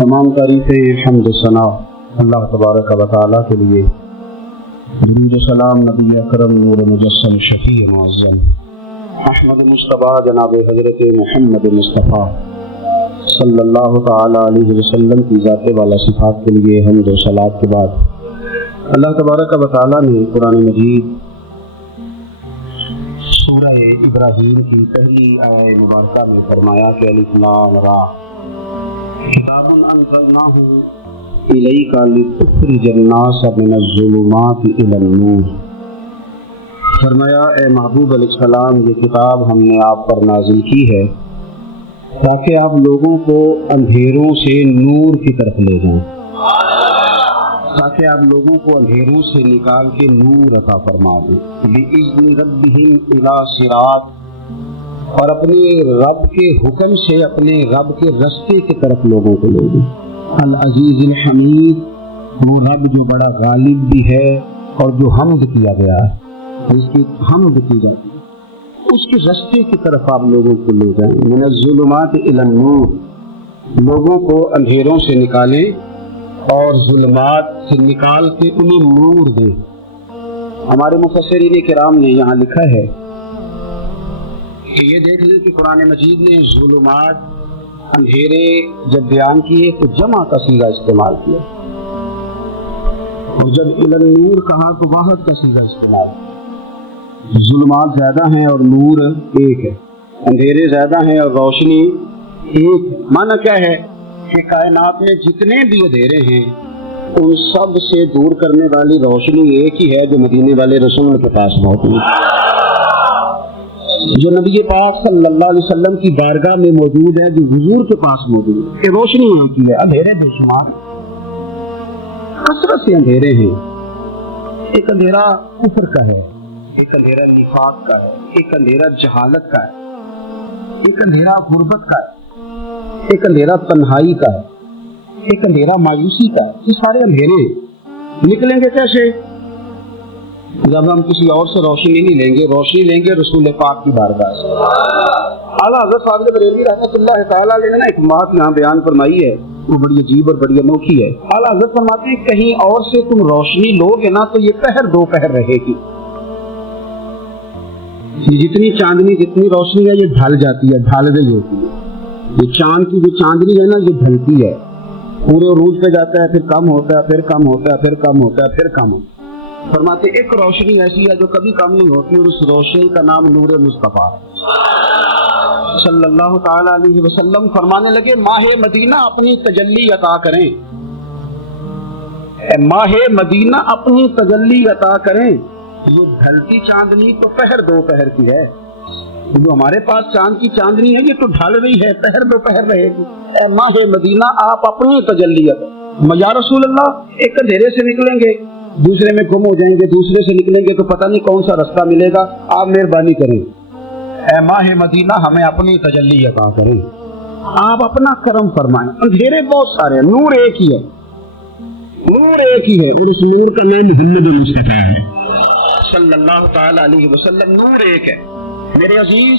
تمام تعریفیں حمد و ثنا اللہ تبارک و تعالیٰ کے لیے، درود و سلام نبی اکرم نور مجسم شفیع معظم احمد مصطفیٰ جناب حضرت محمد مصطفیٰ صلی اللہ تعالیٰ علیہ وسلم کی ذات والا صفات کے لیے حمد و صلات کے بعد اللہ تبارک و تعالیٰ نے قرآن مجید سورہ ابراہیم کی پہلی آیہ مبارکہ میں فرمایا کہ الف لام را کتاب انزلناہ الیک لتخرج الناس من الظلمات الی النور۔ فرمایا اے محبوب علیہ السلام، یہ کتاب ہم نے آپ پر نازل کی ہے تاکہ آپ لوگوں کو اندھیروں سے نور کی طرف لے جائیں، تاکہ آپ لوگوں کو اندھیروں سے نکال کے نور عطا فرما دیں، بِإِذْنِ رَبِّهِمْ إِلَىٰ صِرَاطٍ، اور اپنے رب کے حکم سے اپنے رب کے رستے کی طرف لوگوں کو لے دیں۔ العزیز الحمید، وہ رب جو بڑا غالب بھی ہے اور جو حمد کیا گیا ہے، اس کی حمد کی جاتی ہے، اس کے رستے کی طرف آپ لوگوں کو لے جائیں۔ من الظلمات الی النور، لوگوں کو اندھیروں سے نکالیں اور ظلمات سے نکال کے انہیں نور دیں۔ ہمارے مفسرین کرام نے یہاں لکھا ہے کہ یہ دیکھ لیں کہ قرآن مجید نے ظلمات، اندھیرے جب بیان کیے تو جمع کا صیغہ استعمال کیا، اور جب الی النور کہا تو واحد کا صیغہ استعمال کیا۔ ظلمات زیادہ ہیں اور نور ایک ہے، اندھیرے زیادہ ہیں اور روشنی ایک ہے۔ معنی کیا ہے کہ کائنات میں جتنے بھی اندھیرے ہیں ان سب سے دور کرنے والی روشنی ایک ہی ہے جو مدینے والے رسول کے پاس موجود ہے، جو نبی پاک صلی اللہ علیہ وسلم کی بارگاہ میں موجود ہے، جو حضور کے پاس موجود ہے۔ کہ روشنی ایک ہی ہے، اندھیرے بے شمار، کثرت سے اندھیرے ہیں۔ ایک اندھیرا کفر کا ہے، ایک اندھیرا نفاق کا ہے، ایک اندھیرا جہالت کا ہے، ایک اندھیرا غربت کا ہے، ایک اندھیرا تنہائی کا ہے، ایک اندھیرا مایوسی کا ہے۔ یہ سارے اندھیرے نکلیں گے کیسے؟ جب ہم کسی اور سے روشنی نہیں لیں گے، روشنی لیں گے رسول پاک کی بارگاہ سے۔ اعلیٰ حضرت فاضل بریلوی رحمۃ اللہ تعالیٰ علیہ نے ایک بات یہاں بیان فرمائی ہے، وہ بڑی عجیب اور بڑی انوکھی ہے۔ اعلیٰ حضرت فرماتے ہیں کہیں اور سے تم روشنی لو گے نا تو یہ پہر دو پہر رہے گی، جتنی چاندنی جتنی روشنی ہے یہ ڈھل جاتی ہے، ڈھال گئی ہوتی ہے۔ یہ چاند کی جو چاندنی ہے نا یہ ڈھلتی ہے، پورے عروج پہ جاتا ہے، پھر کم ہوتا ہے، پھر کم ہوتا ہے، پھر کم ہوتا ہے، پھر کم ہوتا ہے۔ فرماتے ایک روشنی ایسی ہے جو کبھی کم نہیں ہوتی، اور اس روشنی کا نام نور مصطفیٰ صلی اللہ تعالی علیہ وسلم۔ فرمانے لگے ماہ مدینہ اپنی تجلی عطا کریں، اے ماہ مدینہ اپنی تجلی عطا کریں۔ یہ ڈھلتی چاندنی تو پہر دو پہر کی ہے، جو ہمارے پاس چاند کی چاندنی ہے یہ تو ڈھل رہی ہے، پہر دو پہر رہے گی۔ اے ماہ مدینہ آپ اپنی تجلی عطا، یا رسول اللہ ایک اندھیرے سے نکلیں گے دوسرے میں گم ہو جائیں گے، دوسرے سے نکلیں گے تو پتہ نہیں کون سا رستہ ملے گا، آپ مہربانی کریں، اے ماہ مدینہ ہمیں اپنی تجلی عطا کریں، آپ اپنا کرم فرمائیں۔ اندھیرے بہت سارے ہیں، نور ایک ہی ہے، نور ایک ہی ہے، اور اس نور کا نام محمد مصطفیٰ ہے صلی اللہ تعالی علیہ وسلم۔ نور ایک ہے۔ میرے عزیز،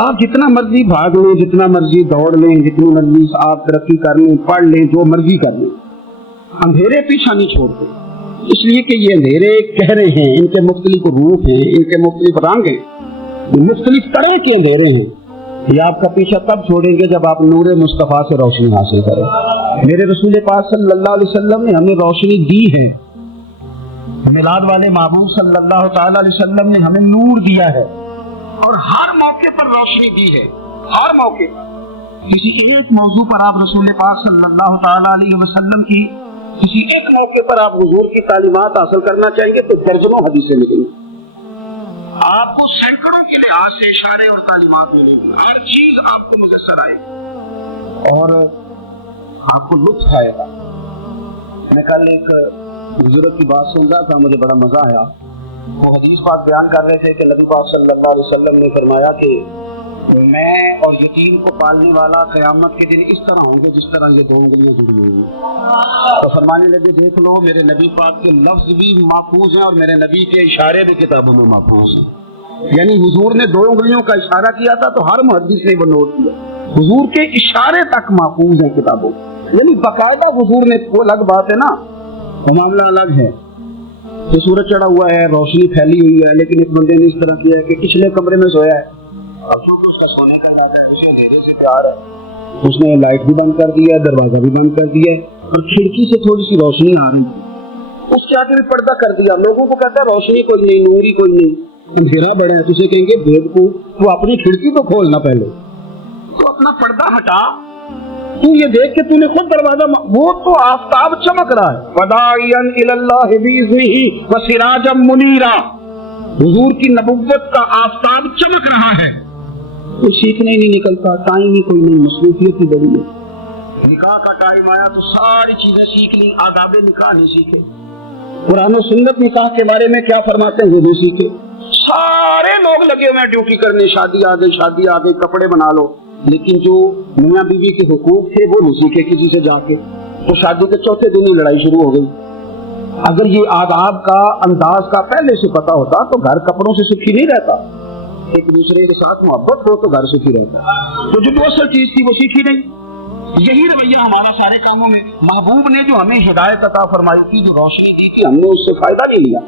آپ جتنا مرضی بھاگ لیں، جتنا مرضی دوڑ لیں، جتنی مرضی آپ ترقی کر لیں، پڑھ لیں، جو مرضی کر لیں، اندھیرے پیچھا نہیں چھوڑتے، اس لیے کہ یہ اندھیرے گہرے ہیں، ان کے مختلف روپ ہیں، ان کے مختلف رنگ ہیں، مختلف طرح کے اندھیرے ہیں۔ یہ آپ کا پیچھا تب چھوڑیں گے جب آپ نور مصطفیٰ سے روشنی حاصل کریں۔ میرے رسول پاک صلی اللہ علیہ وسلم نے ہمیں روشنی دی ہے، میلاد والے محبوب صلی اللہ تعالی علیہ وسلم نے ہمیں نور دیا ہے، اور ہر موقع پر روشنی دی ہے، ہر موقع پر۔ کسی ایک موضوع پر آپ رسول پاک صلی اللہ تعالی علیہ وسلم کی کسی ایک موقع پر آپ حضور کی تعلیمات حاصل کرنا چاہیں گے تو درجنوں حدیثیں ملیں گی، آپ کو سینکڑوں کے لحاظ سے اشارے اور تعلیمات ملیں گی، ہر چیز آپ کو میسر آئے گی اور آپ کو لطف آئے گا۔ میں کل ایک بزرگ کی بات سن رہا تھا، مجھے بڑا مزہ آیا۔ وہ حدیث پاک بیان کر رہے تھے کہ نبی پاک صلی اللہ علیہ وسلم نے فرمایا کہ میں اور یتیم کو پالنے والا قیامت کے دن اس طرح ہوں گے جس طرح یہ دو انگلیاں جڑی ہوئی ہیں۔ تو فرمانے لگے دیکھ لو میرے نبی پاک کے لفظ بھی محفوظ ہیں اور میرے نبی کے اشارے بھی کتابوں میں محفوظ ہیں۔ یعنی حضور نے دو انگلیوں کا اشارہ کیا تھا تو ہر محدث نے وہ نوٹ کیا، حضور کے اشارے تک محفوظ ہیں کتابوں۔ یعنی باقاعدہ حضور نے، وہ الگ بات ہے نا، وہ معاملہ الگ ہے کہ سورج چڑھا ہوا ہے، روشنی پھیلی ہوئی ہے، لیکن ایک بندے نے اس طرح کیا ہے کہ پچھلے کمرے میں سویا ہے، اب چونکہ اس کا سونے کا علاقہ ہے، اسے اندھیرے سے پیار ہے، اس نے لائٹ بھی بند کر دیا ہے، دروازہ بھی بند کر دیا ہے، اور کھڑکی سے تھوڑی سی روشنی آ رہی تھی، اس کے آگے بھی پردہ کر دیا۔ لوگوں کو کہتا ہے روشنی کوئی نہیں، نور ہی کوئی نہیں، اندھیرا بڑے ہے، تجھے کہیں گے بیوقوف، تو اپنی کھڑکی تو کھولنا پہلے، تو اپنا پردہ ہٹا، تو یہ دیکھ کہ تو نے خود دروازہ، وہ تو آفتاب چمک رہا ہے، فداعیا الی اللہ باذنہ وسراجا منیرا، حضور کی نبوت کا آفتاب چمک رہا ہے، کوئی سیکھنے ہی نہیں نکلتا، ٹائم ہی کوئی نہیں، مصروفیت ہی بڑی ہے۔ نکاح کا ٹائم آیا تو ساری چیزیں سیکھ لی، آداب نکاح نہیں سیکھے، قرآن و سنت نکاح کے بارے میں کیا فرماتے ہیں وہ نہیں سیکھے، سارے لوگ لگے ہوئے ہیں ڈیوٹی کرنے، شادی آ گئی، شادی آ گئی، کپڑے بنا لو، لیکن جو میاں بیوی کے حقوق تھے وہ نہیں سیکھے کسی سے جا کے، تو شادی کے چوتھے دن ہی لڑائی شروع ہو گئی۔ اگر یہ آداب کا، انداز کا پہلے سے پتا ہوتا تو گھر کپڑوں سے سکھی نہیں رہتا، ایک دوسرے کے ساتھ محبت ہو تو گھر سکھی رہتا، تو جو اصل چیز تھی وہ سیکھی نہیں۔ یہی رویہ ہمارا سارے کاموں میں، محبوب نے جو ہمیں ہدایت عطا فرمائی تھی، جو روشنی دی تھی، ہم نے اس سے فائدہ نہیں لیا۔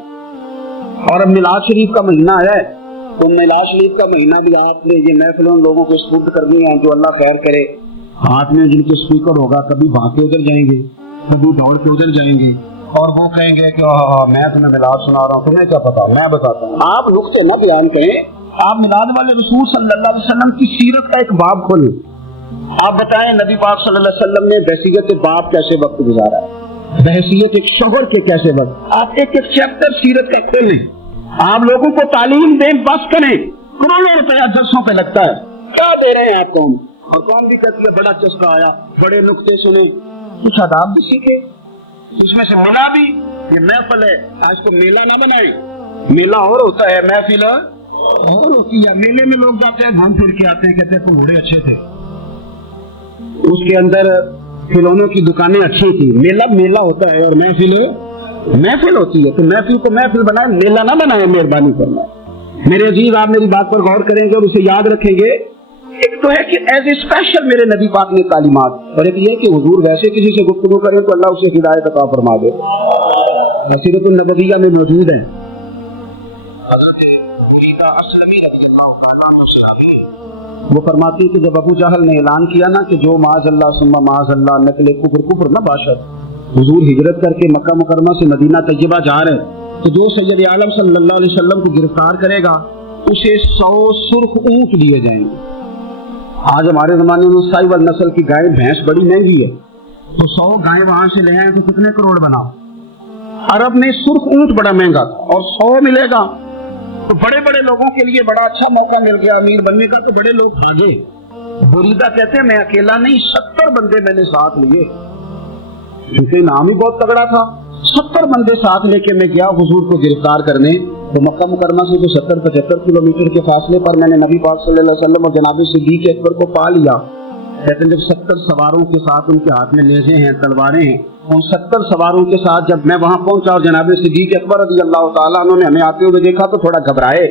اور اب میلاد شریف کا مہینہ آیا ہے، تو میلاد شریف کا مہینہ بھی آپ نے یہ محفلوں لوگوں کو سپرد کرنی ہے، جو اللہ خیر کرے، ہاتھ میں جن کے اسپیکر ہوگا، کبھی بھاگ کے ادھر جائیں گے، کبھی دوڑ کے ادھر جائیں گے، اور وہ کہیں گے کہ میں تمہیں میلاد سنا رہا ہوں، تمہیں کیا پتا، میں بتاتا ہوں۔ آپ نقطے نہ بیان کریں، آپ میلاد والے رسول صلی اللہ علیہ وسلم کی سیرت کا ایک باب کھولیں، آپ بتائیں نبی پاک صلی اللہ علیہ وسلم نے بحیثیت باپ کیسے وقت گزارا ہے، بحیثیت ایک شوہر کے کیسے وقت، آپ ایک ایک چیپٹر سیرت کا کھولیں، آپ لوگوں کو تعلیم دیں، بس کریں، کروڑوں روپیہ جلسوں پہ لگتا ہے، کیا دے رہے ہیں آپ قوم، اور قوم بھی کہتی ہے بڑا چسکا آیا، بڑے نقطے سنے، کچھ آداب بھی سیکھے، اس میں سے منا بھی، یہ محفل ہے، آج کو میلہ نہ بنائیں، میلہ اور ہوتا ہے، محفل اور ہوتی ہے، میلے میں لوگ جاتے ہیں گھوم پھر کے آتے ہیں، کہتے ہیں پھولوڑے اچھے تھے، اس کے اندر کھلونوں کی دکانیں اچھی تھی، میلہ ہوتا ہے، اور محفل ہوتی ہے، تو محفل کو محفل بنائے، میلہ نہ بنائے، مہربانی کرنا۔ میرے عزیز، آپ میری بات پر غور کریں گے اور اسے یاد رکھیں گے، ایک تو ہے کہ ایز اے اسپیشل میرے نبی پاک نے تعلیمات، اور ایک یہ کہ حضور ویسے کسی سے گفتگو کریں تو اللہ اسے ہدایت عطا فرما دے، سیرت النبویہ میں موجود ہیں۔ وہ فرماتی کہ جب ابو جہل نے اعلان کیا نا کہ جو معاذ اللہ ثم معاذ اللہ نقل کفر نہ باشد، حضور ہجرت کر کے مکہ مکرمہ سے مدینہ طیبہ جا رہے ہیں، تو جو سید عالم صلی اللہ علیہ وسلم کو گرفتار کرے گا اسے 100 سرخ اونٹ دیے جائیں گے۔ آج ہمارے زمانے میں سائیور نسل کی گائے بھینس بڑی مہنگی ہے، تو 100 گائے وہاں سے لے آئے تو کتنے کروڑ بناؤ۔ عرب میں سرخ اونٹ بڑا مہنگا تھا، اور 100 ملے گا تو بڑے بڑے لوگوں کے لیے بڑا اچھا موقع مل گیا امیر بننے کا، تو بڑے لوگ بھاگے۔ بریدہ کہتے ہیں میں اکیلا نہیں، 70 بندے میں نے ساتھ لیے، کیونکہ نام ہی بہت تگڑا تھا، 70 بندے ساتھ لے کے میں گیا حضور کو گرفتار کرنے، تو مکہ مکرمہ سے جو 70-75 کلومیٹر کے فاصلے پر میں نے نبی پاک صلی اللہ علیہ وسلم اور جناب صدیق اکبر کو پا لیا۔ کہتے ہیں جب 70 سواروں کے ساتھ، ان کے ہاتھ میں نیزے ہیں، تلواریں ہیں، ان 70 سواروں کے ساتھ جب میں وہاں پہنچا اور جناب صدیق اکبر رضی اللہ تعالیٰ عنہ نے ہمیں آتے ہوئے دیکھا تو تھوڑا گھبرائے۔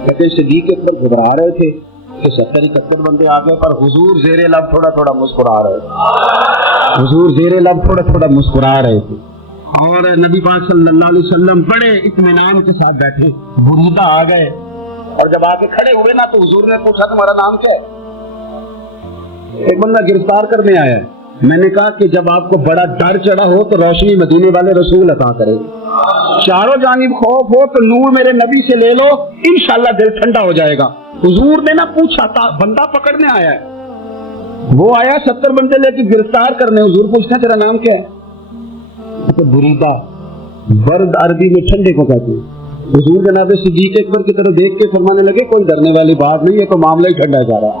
کہتے ہیں صدیق اکبر گھبرا رہے تھے کہ 70-71 بندے آ گئے، پر حضور زیر لب تھوڑا تھوڑا مسکرا رہے تھے، حضور زیر لب تھوڑا تھوڑا مسکرا رہے تھے، اور نبی پاک صلی اللہ علیہ وسلم بڑے اطمینان کے ساتھ بیٹھے۔ بریدہ آ گئے، اور جب آ کے کھڑے ہوئے نا تو حضور نے پوچھا تمہارا نام کیا ہے؟ ایک بندہ گرفتار کرنے آیا ہے، میں نے کہا کہ جب آپ کو بڑا ڈر چڑھا ہو تو روشنی مدینے والے رسول عطا کرے، چاروں جانب خوف ہو تو نور میرے نبی سے لے لو، انشاءاللہ دل ٹھنڈا ہو جائے گا۔ حضور نے نہ پوچھا تھا، بندہ پکڑنے آیا ہے، وہ آیا 70 بندے لے کے گرفتار کرنے، حضور پوچھتے ہیں تیرا نام کیا ہے؟ بریدہ، برد عربی میں ٹھنڈے کو کہتے ہیں۔ حضور جناب صدیق اکبر کی طرف دیکھ کے فرمانے لگے کوئی ڈرنے والی بات نہیں ہے، تو معاملہ ہی ٹھنڈا جا رہا۔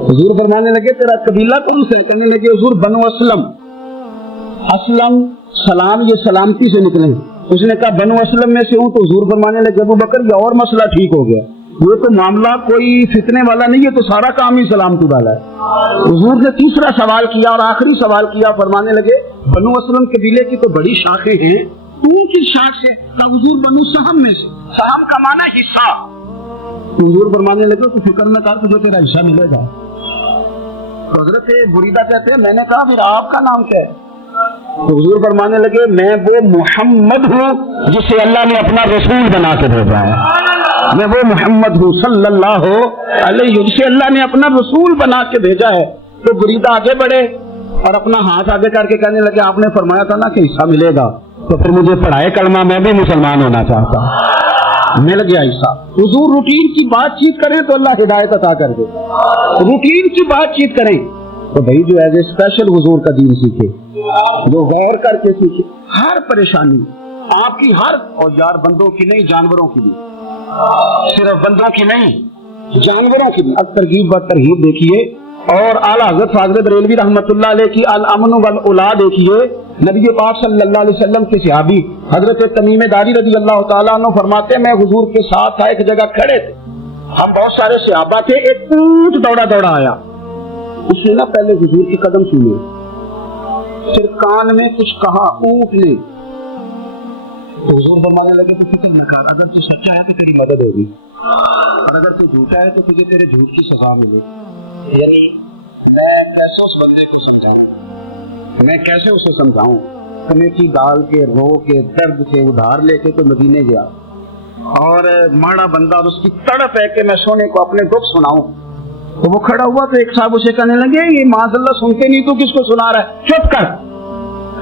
حضور فرمانے لگے تیرا قبیلہ کون سے؟ کہنے لگے حضور بنو اسلم۔ اسلم سلام، یہ سلامتی سے نکلے۔ اس نے کہا بنو اسلم میں سے ہوں، تو حضور فرمانے لگے ابو بکر یہ اور مسئلہ ٹھیک ہو گیا، یہ تو معاملہ کوئی فتنے والا نہیں ہے، تو سارا کام ہی سلامتی والا ہے۔ حضور نے تیسرا سوال کیا اور آخری سوال کیا، فرمانے لگے بنو اسلم قبیلے کی تو بڑی شاخیں ہیں، تو کس شاخ سے؟ کہا حضور بنو سہم میں سے۔ سہم کا معنی حصہ۔ حضور فرمانے لگے تو فکر نہ کر، تجھے تیرا حصہ ملے گا۔ تو حضرت بریدہ کہتے ہیں میں نے کہا پھر آپ کا نام کیا ہے؟ تو حضور فرمانے لگے میں وہ محمد ہوں جسے اللہ نے اپنا رسول بنا کے بھیجا ہے، میں وہ محمد ہوں صلی اللہ علیہ جسے اللہ نے اپنا رسول بنا کے بھیجا ہے۔ تو بریدہ آگے بڑھے اور اپنا ہاتھ آگے کر کے کہنے لگے آپ نے فرمایا تھا نا کہ حصہ ملے گا، تو پھر مجھے پڑھائے کلمہ، میں بھی مسلمان ہونا چاہتا ہوں۔ مل گیا حصہ۔ حضور روٹین کی بات چیت کریں تو اللہ ہدایت عطا کر دے، روٹین کی بات چیت کریں تو بھائی جو ایز اے اسپیشل حضور کا دین سیکھے، جو غور کر کے سیکھے۔ ہر پریشانی آپ کی ہر، اور یار بندوں کی نہیں جانوروں کی بھی، صرف بندوں کی نہیں جانوروں کی بھی۔ اب ترغیب و ترہیب دیکھیے، اور اعلیٰ حضرت فاضل بریلوی رحمۃ اللہ علیہ کی الامن والاولا دیکھیے۔ نبی پاک صلی اللہ علیہ وسلم کے صحابی حضرت تمیم داری رضی اللہ تعالیٰ عنہ فرماتے ہیں میں حضور کے ساتھ تھا، ایک جگہ کھڑے تھے، ہم بہت سارے صحابہ تھے، ایک اونٹ دوڑا دوڑا آیا، اس نے نا پہلے حضور کی قدم سنے، پھر کان میں کچھ کہا اونٹ نے، تو حضور فرمانے لگے تو فکر نہ کر، اگر تو سچا ہے تو تیری مدد ہوگی، اور اگر تو جھوٹا ہے تو تجھے تیرے جھوٹ کی سزا ملے۔ یعنی میں کیسے اس بندے کو سمجھاؤں، میں کیسے اسے سمجھاؤں، کمیٹی ڈال کے رو کے درد سے ادھار لے کے تو مدینے گیا، اور ماڑا بندہ اس کی تڑپ ہے کہ میں سونے کو اپنے دکھ سناؤں، تو وہ کھڑا ہوا تو ایک صاحب اسے کہنے لگے یہ معاذ اللہ سنتے نہیں تو کس کو سنا رہا ہے، چپ کر،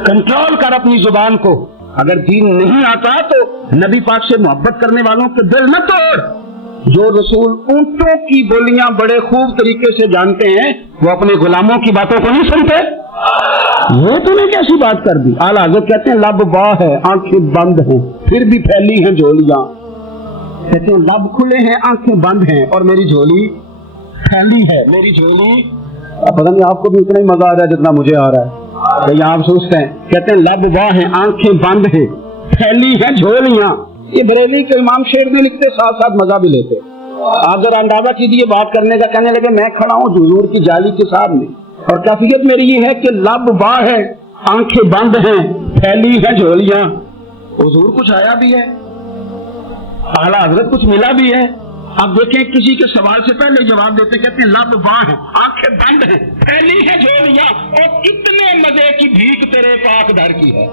کنٹرول کر اپنی زبان کو، اگر دین نہیں آتا تو نبی پاک سے محبت کرنے والوں کے دل نہ توڑ۔ جو رسول اونٹوں کی بولیاں بڑے خوب طریقے سے جانتے ہیں وہ اپنے غلاموں کی باتوں کو نہیں سنتے، یہ تو نے کیسی بات کر دی۔ اعلیٰ حضرت کہتے ہیں لب واہ ہے آنکھیں بند ہیں پھر بھی پھیلی ہیں جھولیاں، کہتے ہیں لب کھلے ہیں آنکھیں بند ہیں اور میری جھولی پھیلی ہے، میری جھولی، پتہ نہیں آپ کو بھی اتنا ہی مزہ آ رہا ہے جتنا مجھے آ رہا ہے، کہ یہاں آپ سوچتے ہیں، کہتے ہیں لب واہ ہیں آنکھیں بند ہیں پھیلی ہیں جھولیاں۔ یہ بریلی کے امام شیر نے لکھتے ساتھ ساتھ مزہ بھی لیتے۔ آپ ذرا اندازہ کیجیے بات کرنے کا، کہنے لگے میں کھڑا ہوں حضور کی جالی کے سامنے اور کیفیت میری یہ ہے کہ لب واہ ہے آنکھیں بند ہیں پھیلی ہیں جھولیاں، حضور کچھ آیا بھی ہے، اعلیٰ حضرت کچھ ملا بھی ہے۔ اب دیکھیں کسی کے سوال سے پہلے جواب دیتے، کہتے ہیں لب واہ ہیں آنکھیں بند ہیں پھیلی ہیں جھولیاں، اور کتنے مزے کی بھیک تیرے پاک در کی ہے،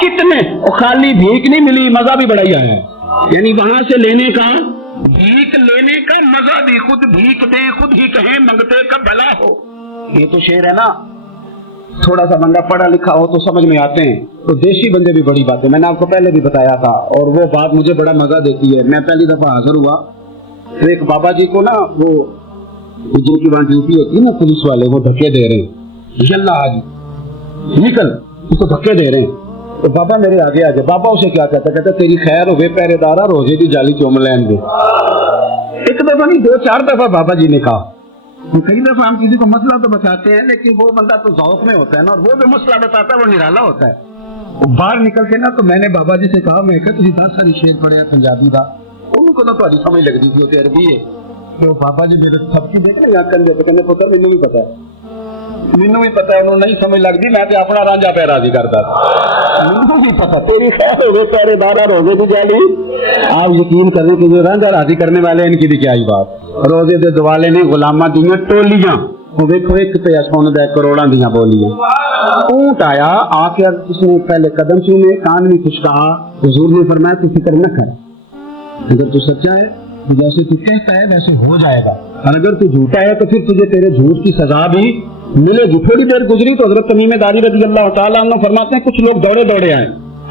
کتنے، اور خالی بھیک نہیں ملی مزہ بھی بڑا ہی آیا ہے، یعنی وہاں سے لینے کا، بھیک لینے کا مزہ بھی، خود بھیک دے خود ہی کہیں منگتے کا بھلا ہو۔ یہ تو شعر ہے نا، تھوڑا سا بندہ پڑھا لکھا ہو تو سمجھ میں آتے ہیں، تو دیسی بندے بھی بڑی باتیں، میں نے آپ کو پہلے بھی بتایا تھا، اور وہ بات مجھے بڑا مزہ دیتی ہے۔ میں پہلی دفعہ حاضر ہوا تو ایک بابا جی کو نا، وہ جن کی وہاں ڈیوٹی ہوتی ہے نا پولیس والے، وہ دھکے دے رہے ہیں، یلا آج نکل، اس کو دھکے دے رہے ہیں، تو بابا میرے آگے آ جائے، بابا اسے کیا کہتا ہے، کہتا تیری خیر ہوگی پہرے دارا روزے دی جالی چوم لین دے۔ ایک دفعہ نہیں 2-4 دفعہ بابا جی نے کہا۔ کئی دفعہ ہم کسی کو مسئلہ تو بتاتے ہیں لیکن وہ بندہ تو ذوق میں ہوتا ہے نا، اور وہ جو مسئلہ بتاتا ہے وہ نرالا ہوتا ہے۔ باہر نکل کے نا تو میں نے بابا جی سے کہا، میں کہ تسی 10 ساری شعر پڑھیا پنجابی دا، انہوں کو تو تہاڈی سمجھ لگدی سی تے عربی ہے، تو بابا جی میرے سب کی دیکھ نا آنکھن دے کہنے پتر مینوں بھی پتہ ہے، مینوں بھی پتہ ہے، انہوں نہیں سمجھ لگدی، میں تے اپنا رانجھا پہ راضی کردا، مینوں بھی پتہ تیری خیر ہوے پہرے دارا روزے دی جالی۔ آپ یقین کریں کہ جو رانجھا راضی کرنے والے ان کی بھی کیا ہی بات، روزے دے دوالے نے غلاماں دیاں ٹولیاں، وہ دیکھو ایک تے سن دے کروڑاں دیاں بولیاں۔ اونٹ آیا آ کے اس نے پہلے قدم چومے، کان میں کچھ کہا، حضور نے فرمایا تو فکر نہ کر، اگر تو سچا ہے تو جیسے تو کہتا ہے ویسے ہو جائے گا، اور اگر تو جھوٹا ہے تو پھر تجھے تیرے جھوٹ کی سزا بھی ملے گی۔ تھوڑی دیر گزری تو حضرت تمیم داری رضی اللہ تعالیٰ عنہ فرماتے ہیں کچھ لوگ دوڑے دوڑے آئے،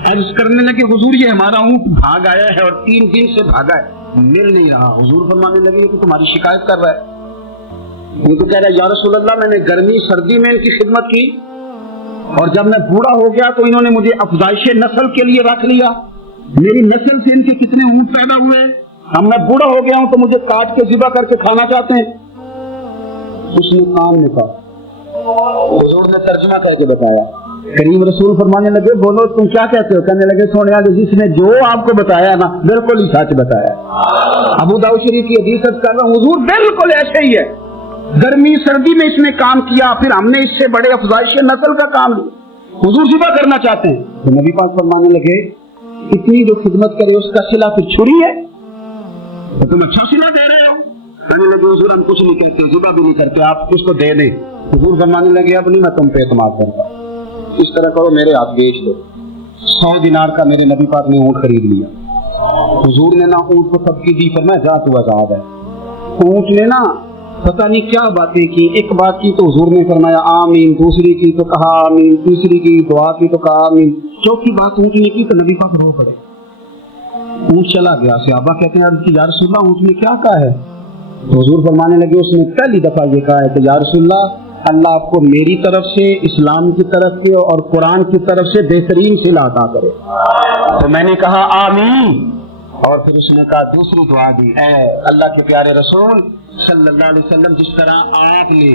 عرض کرنے لگے حضور یہ ہمارا اونٹ بھاگ آیا ہے اور 3 دن سے بھاگا ہے، مل نہیں رہا۔ حضور فرمانے لگے یہ تو تمہاری شکایت کر رہا ہے، یہ تو کہہ رہا ہے یا رسول اللہ میں نے گرمی سردی میں ان کی خدمت کی، اور جب میں بوڑھا ہو گیا تو انہوں نے مجھے افزائش نسل کے لیے رکھ لیا، میری نسل سے ان کے کتنے اونٹ پیدا ہوئے، اب میں بوڑھا ہو گیا ہوں تو مجھے کاٹ کے ذبح کر کے کھانا چاہتے ہیں۔ اس نے کان میں کہا، حضور نے ترجمہ کر کے بتایا، کریم رسول فرمانے لگے بولو تم کیا کہتے ہو، کہنے لگے سونے آگے جس نے جو آپ کو بتایا نا بالکل ہی سچ بتایا۔ ابو داؤد شریف کی حدیث کر رہا ہوں، حضور بالکل ایسے ہی ہے، گرمی سردی میں اس نے کام کیا، پھر ہم نے اس سے بڑے افزائش نسل کا کام لیا، حضور ذبح کرنا چاہتے ہیں۔ تو نبی پاک فرمانے لگے اتنی جو خدمت کرے اس کا صلہ پھر چھری ہے، تو تم اچھا صلہ دے رہے ہو، کہنے لگے حضور ہم کچھ نہیں کہتے، ذبح بھی نہیں کرتے، آپ اس کو دے دیں۔ حضور فرمانے لگے اب نہیں میں تم پہ اعتماد کرتا، اس طرح کرو میرے ہاتھ بیچ دو۔ 100 دینار کا میرے نبی پاک نے اونٹ خرید لیا۔ حضور نے نہ اونٹ کو سب کی دی، فرمایا جا تو آزاد ہے۔ اونٹ نے نا پتہ نہیں کیا باتیں کی، ایک بات کی تو حضور نے فرمایا آمین، دوسری کی تو کہا آمین، تیسری کی دعا کی تو کہا آمین، چوتھی بات اونٹ نے کی تو نبی پاک رو پڑے۔ اونٹ چلا گیا، صحابہ کہتے ہیں عرض کی یا رسول اللہ اونٹ نے کیا کہا ہے؟ تو حضور فرمانے لگے اس نے پہلی دفعہ یہ کہا ہے کہ یا رسول اللہ، اللہ آپ کو میری طرف سے، اسلام کی طرف سے اور قرآن کی طرف سے بہترین صلہ عطا کرے۔ تو میں نے کہا آمین، اور پھر اس نے کہا دوسری دعا دی، اے اللہ کے پیارے رسول صلی اللہ علیہ وسلم، جس طرح آپ نے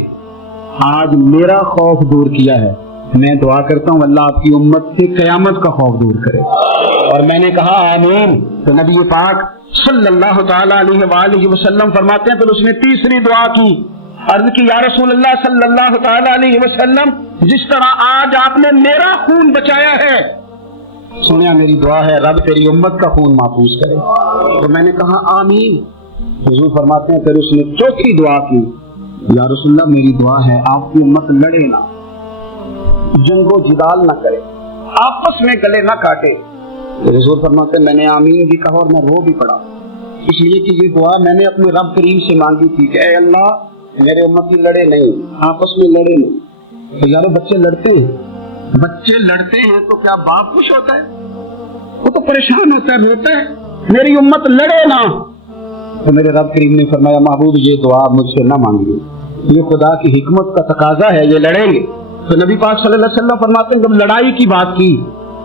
آج میرا خوف دور کیا ہے، میں دعا کرتا ہوں اللہ آپ کی امت سے قیامت کا خوف دور کرے۔ اور میں نے کہا آمین۔ تو نبی پاک صلی اللہ تعالیٰ علیہ وآلہ وسلم فرماتے ہیں پھر اس نے تیسری دعا کی، عرض کی یا رسول اللہ صلی اللہ تعالیٰ علیہ وسلم، جس طرح آج آپ نے میرا خون بچایا ہے، سنیا میری دعا ہے رب تیری امت کا خون محفوظ کرے۔ تو میں نے کہا آمین۔ حضور فرماتے ہیں پھر اس نے چوتھی دعا کی، یا رسول اللہ میری دعا ہے آپ کی امت لڑے نہ، جنگ و جدال نہ کرے، آپس میں گلے نہ کاٹے۔ حضور فرماتے ہیں میں نے آمین بھی کہا اور میں رو بھی پڑا، اس لیے کہ یہ دعا میں نے اپنے رب کریم سے مانگی تھی کہ اے اللہ میرے امتی لڑے نہیں، آپس میں لڑے نہیں۔ تو یارو بچے لڑتے ہیں تو کیا باپ خوش ہوتا ہے؟ وہ تو پریشان ہوتا ہے، روتا ہے، میری امت لڑے نہ۔ تو میرے رب کریم نے فرمایا محبوب یہ دعا مجھ سے نہ مانگی، یہ خدا کی حکمت کا تقاضا ہے، یہ لڑیں گے۔ تو نبی پاک صلی اللہ علیہ وسلم فرماتے ہیں جب لڑائی کی بات کی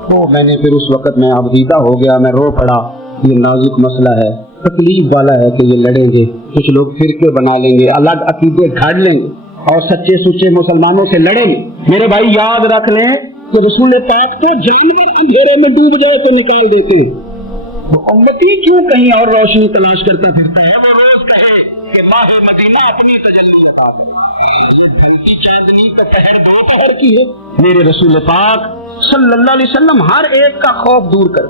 تو میں نے پھر اس وقت میں ابدیدہ ہو گیا، میں رو پڑا، یہ نازک مسئلہ ہے، تکلیف والا ہے کہ یہ لڑیں گے، کچھ لوگ فرقے بنا لیں گے، الگ عقیدے گھڑ لیں گے اور سچے سچے مسلمانوں سے لڑیں گے۔ میرے بھائی یاد رکھ لیں کہ رسول پاک تو جانور اندھیرے میں ڈوب جائے تو نکال دیتے، وہ امتی کیوں کہیں اور روشنی تلاش کرتا پھرتا ہے؟ وہ روز کہے کہ ماہ مدینہ اپنی تجلی عطا فرمائے، یہ دن کی چاندنی کا پہر دو پہر کی ہے۔ میرے رسول پاک صلی اللہ علیہ وسلم ہر ایک کا خوف دور کر،